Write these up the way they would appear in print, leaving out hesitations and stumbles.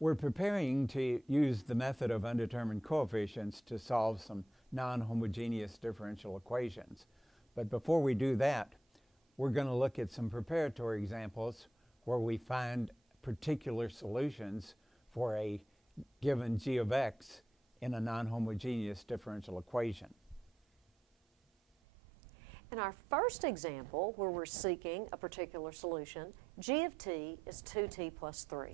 We're preparing to use the method of undetermined coefficients to solve some non-homogeneous differential equations. But before we do that, we're going to look at some preparatory examples where we find particular solutions for a given g of x in a non-homogeneous differential equation. In our first example, where we're seeking a particular solution, g of t is 2t plus 3.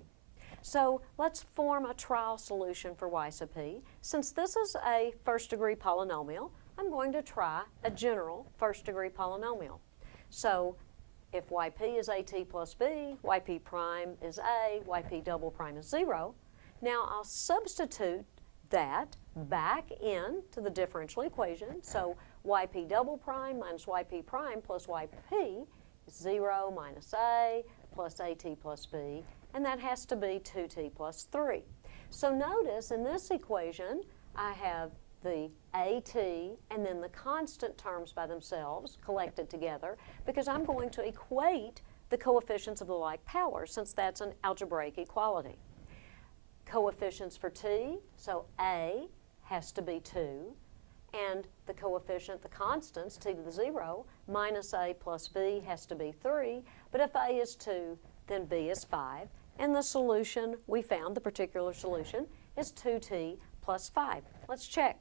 So let's form a trial solution for y sub p. Since this is a first-degree polynomial, I'm going to try a general first-degree polynomial. So if yp is at plus b, yp prime is a, yp double prime is 0. Now I'll substitute that back into the differential equation. So yp double prime minus yp prime plus yp is 0 minus a plus at plus b, and that has to be 2t plus 3. So notice in this equation I have the at and then the constant terms by themselves collected together because I'm going to equate the coefficients of the like powers since that's an algebraic equality. Coefficients for t, so a has to be 2, and the coefficient, the constants, t to the 0, minus a plus b has to be 3, but if a is 2, then b is 5, and the solution we found, the particular solution, is 2t plus 5. Let's check.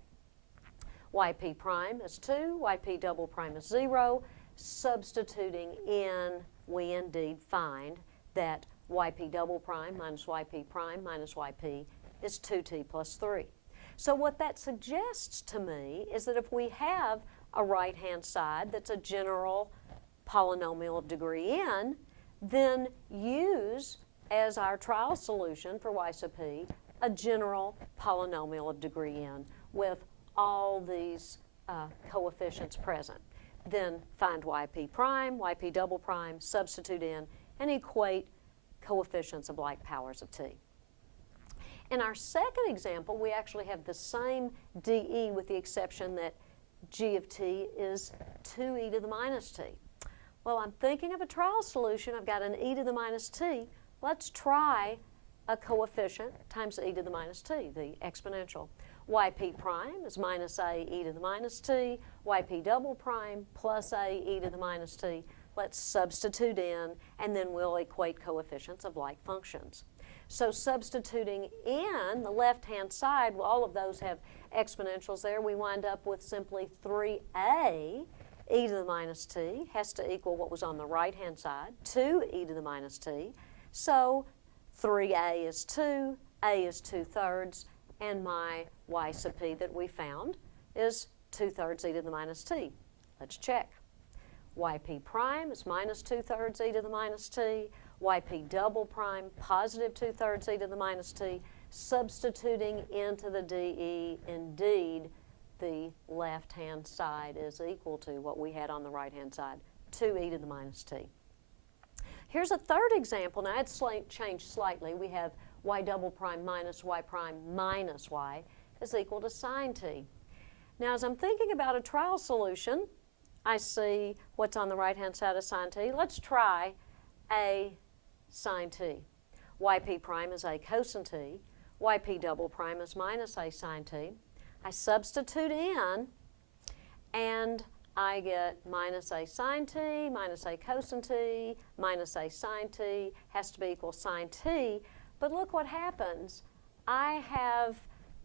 Yp prime is 2, yp double prime is 0. Substituting in, we indeed find that yp double prime minus yp prime minus yp is 2t plus 3. So what that suggests to me is that if we have a right-hand side that's a general polynomial of degree n, then use as our trial solution for y sub p a general polynomial of degree n with all these coefficients present. Then find yp prime, yp double prime, substitute in, and equate coefficients of like powers of t. In our second example, we actually have the same dE with the exception that g of t is 2e to the minus t. Well, I'm thinking of a trial solution. I've got an e to the minus t. Let's try a coefficient times e to the minus t, the exponential. Yp prime is minus a e to the minus t, yp double prime plus a e to the minus t. Let's substitute in, and then we'll equate coefficients of like functions. So substituting in the left-hand side, well, all of those have exponentials there. We wind up with simply 3a e to the minus t has to equal what was on the right-hand side, 2e to the minus t. So 3a is 2, a is 2/3, and my y sub p that we found is 2/3 e to the minus t. Let's check. Yp prime is minus 2/3 e to the minus t, yp double prime positive 2/3 e to the minus t. Substituting into the dE, indeed, the left-hand side is equal to what we had on the right-hand side, 2e to the minus t. Here's a third example. Now it's changed slightly. We have y double prime minus y prime minus y is equal to sine t. Now as I'm thinking about a trial solution, I see what's on the right-hand side of sine t. Let's try a sine t. Yp prime is a cosine t. Yp double prime is minus a sine t. I substitute in, and I get minus a sine t, minus a cosine t, minus a sine t, has to be equal sine t. But look what happens. I have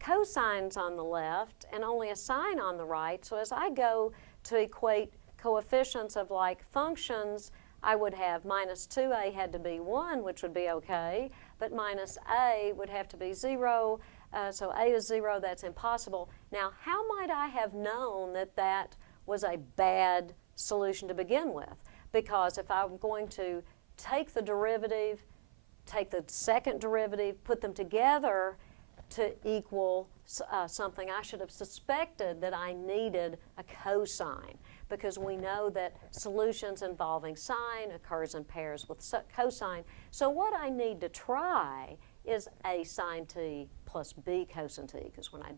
cosines on the left and only a sine on the right. So as I go to equate coefficients of like functions, I would have minus 2a had to be 1, which would be okay, but minus a would have to be 0. So a is 0, that's impossible. Now, how might I have known that that was a bad solution to begin with? Because if I'm going to take the derivative, take the second derivative, put them together to equal something, I should have suspected that I needed a cosine, because we know that solutions involving sine occurs in pairs with cosine. So what I need to try is a sine t plus b cosine t, because when I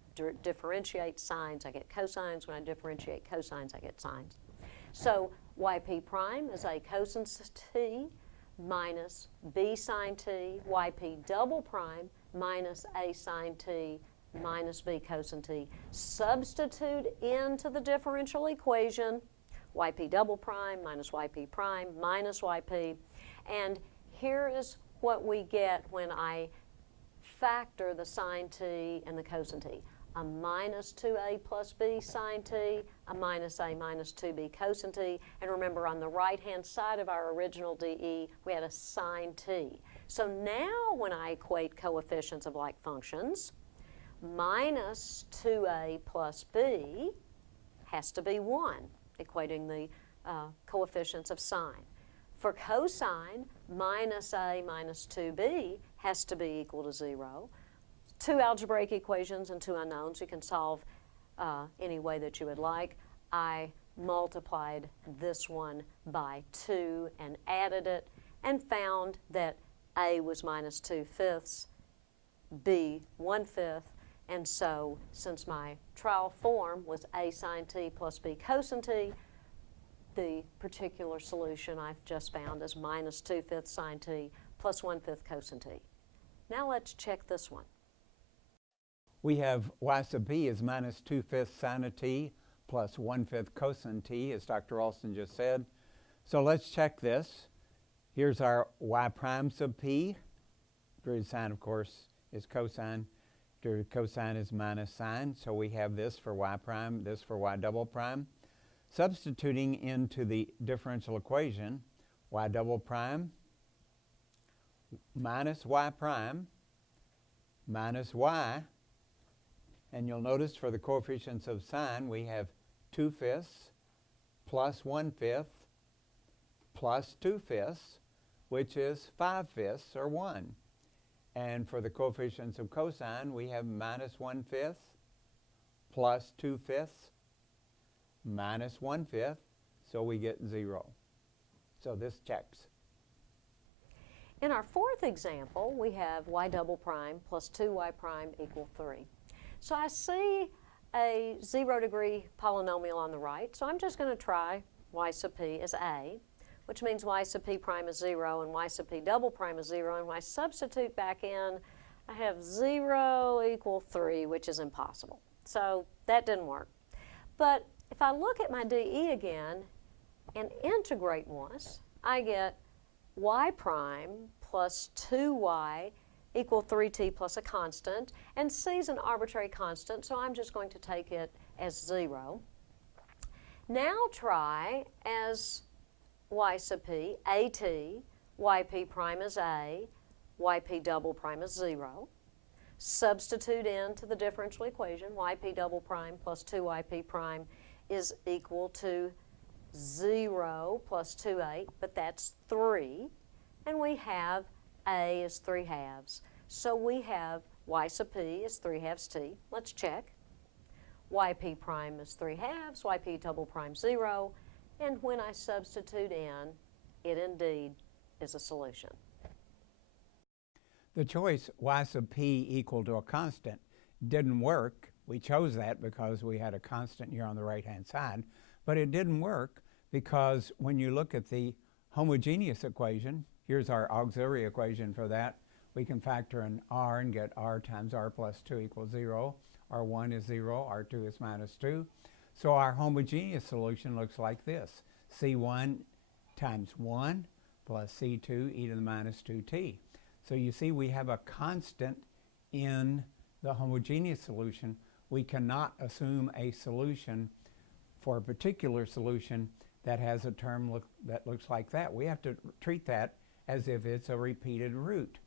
differentiate sines, I get cosines. When I differentiate cosines, I get sines. So yp prime is a cosine t. minus b sine t, yp double prime minus a sine t minus b cosine t. Substitute into the differential equation yp double prime minus yp prime minus yp, and here is what we get when I factor the sine t and the cosine t. A minus 2a plus b sine t, a minus a minus 2b cosine t, and remember on the right-hand side of our original dE, we had a sine t. So now when I equate coefficients of like functions, minus 2a plus b has to be 1, equating the coefficients of sine. For cosine, minus a minus 2b has to be equal to 0. Two algebraic equations and two unknowns. You can solve any way that you would like. I multiplied this one by 2 and added it and found that a was minus 2/5, b 1/5, and so since my trial form was a sine t plus b cosine t, the particular solution I've just found is minus 2/5 sine t plus 1/5 cosine t. Now let's check this one. We have y sub b is minus 2/5 sine t plus 1/5 cosine t, as Dr. Alston just said. So let's check this. Here's our y prime sub p. Derivative sine, of course, is cosine. Derivative cosine is minus sine. So we have this for y prime, this for y double prime. Substituting into the differential equation, y double prime minus y prime minus y. And you'll notice for the coefficients of sine, we have 2/5 plus 1/5 plus 2/5, which is 5/5, or 1. And for the coefficients of cosine, we have minus 1/5 plus 2/5 minus 1/5, so we get 0. So this checks. In our fourth example, we have y double prime plus 2y prime equal 3. So I see a 0-degree polynomial on the right, so I'm just going to try y sub p as a, which means y sub p prime is 0 and y sub p double prime is 0, and when I substitute back in, I have 0 equal 3, which is impossible. So that didn't work. But if I look at my dE again and integrate once, I get y prime plus 2y equal 3t plus a constant, and c is an arbitrary constant, so I'm just going to take it as 0. Now try as y sub p, at, yp prime is a, yp double prime is 0. Substitute into the differential equation, yp double prime plus 2yp prime is equal to 0 plus 2a, but that's 3. And we have a is 3/2. So we have y sub p is 3/2 t. Let's check. Yp prime is 3/2, yp double prime 0, and when I substitute in, it indeed is a solution. The choice y sub p equal to a constant didn't work. We chose that because we had a constant here on the right-hand side, but it didn't work because when you look at the homogeneous equation, here's our auxiliary equation for that. We can factor in r and get r times r plus 2 equals 0. R1 is 0, R2 is minus 2. So our homogeneous solution looks like this. C1 times 1 plus C2 e to the minus 2t. So you see we have a constant in the homogeneous solution. We cannot assume a solution for a particular solution that has a term that looks like that. We have to treat that as if it's a repeated root.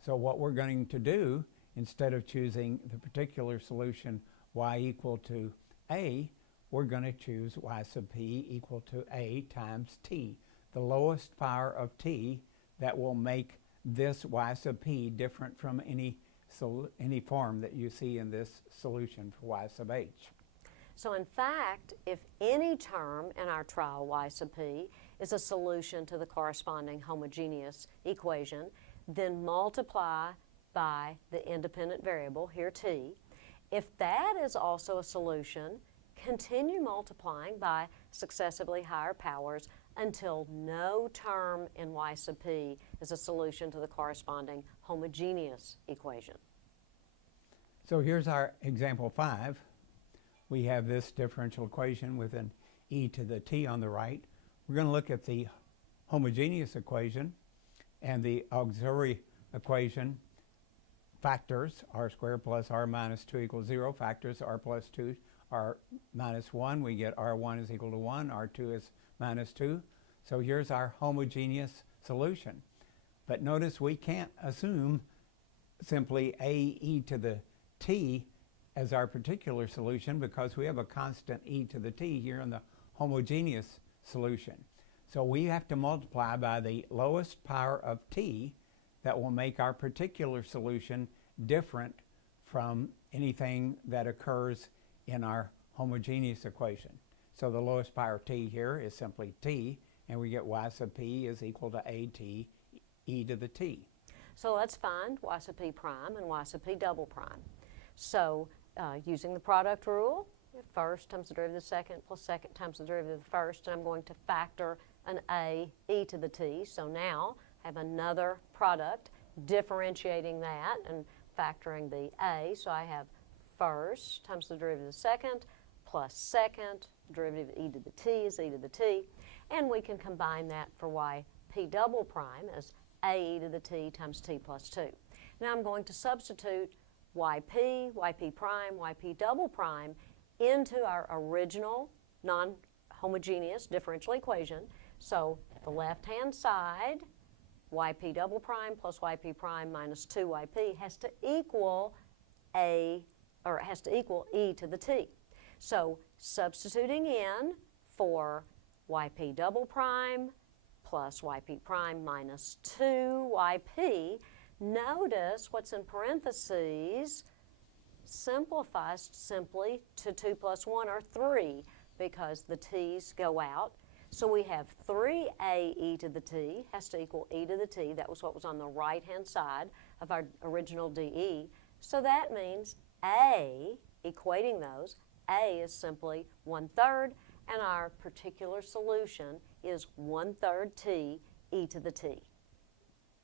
So what we're going to do, instead of choosing the particular solution y equal to a, we're going to choose y sub p equal to a times t, the lowest power of t that will make this y sub p different from any form that you see in this solution for y sub h. So in fact, if any term in our trial y sub p is a solution to the corresponding homogeneous equation, then multiply by the independent variable, here t. If that is also a solution, continue multiplying by successively higher powers until no term in y sub p is a solution to the corresponding homogeneous equation. So here's our example 5. We have this differential equation with an e to the t on the right. We're going to look at the homogeneous equation and the auxiliary equation factors, r squared plus r minus 2 equals 0, factors r plus 2, r minus 1. We get r1 is equal to 1, r2 is minus 2. So here's our homogeneous solution. But notice we can't assume simply a e to the t as our particular solution because we have a constant e to the t here in the homogeneous solution. So we have to multiply by the lowest power of t that will make our particular solution different from anything that occurs in our homogeneous equation. So the lowest power of t here is simply t, and we get y sub p is equal to at e to the t. So let's find y sub p prime and y sub p double prime. So using the product rule, first times the derivative of the second plus second times the derivative of the first, and I'm going to factor an a e to the t. So now I have another product differentiating that and factoring the a. So I have first times the derivative of the second plus second, derivative of e to the t is e to the t, and we can combine that for y p double prime as a e to the t times t plus 2. Now I'm going to substitute yp, yp prime, yp double prime into our original non-homogeneous differential equation. So the left-hand side, yp double prime plus yp prime minus 2yp has to equal e to the t. So substituting in for yp double prime plus yp prime minus 2yp, notice what's in parentheses simplifies simply to 2 plus 1 or 3 because the t's go out. So we have 3a e to the t has to equal e to the t. That was what was on the right-hand side of our original dE. So that means a, equating those, a is simply 1/3, and our particular solution is 1/3 t e to the t.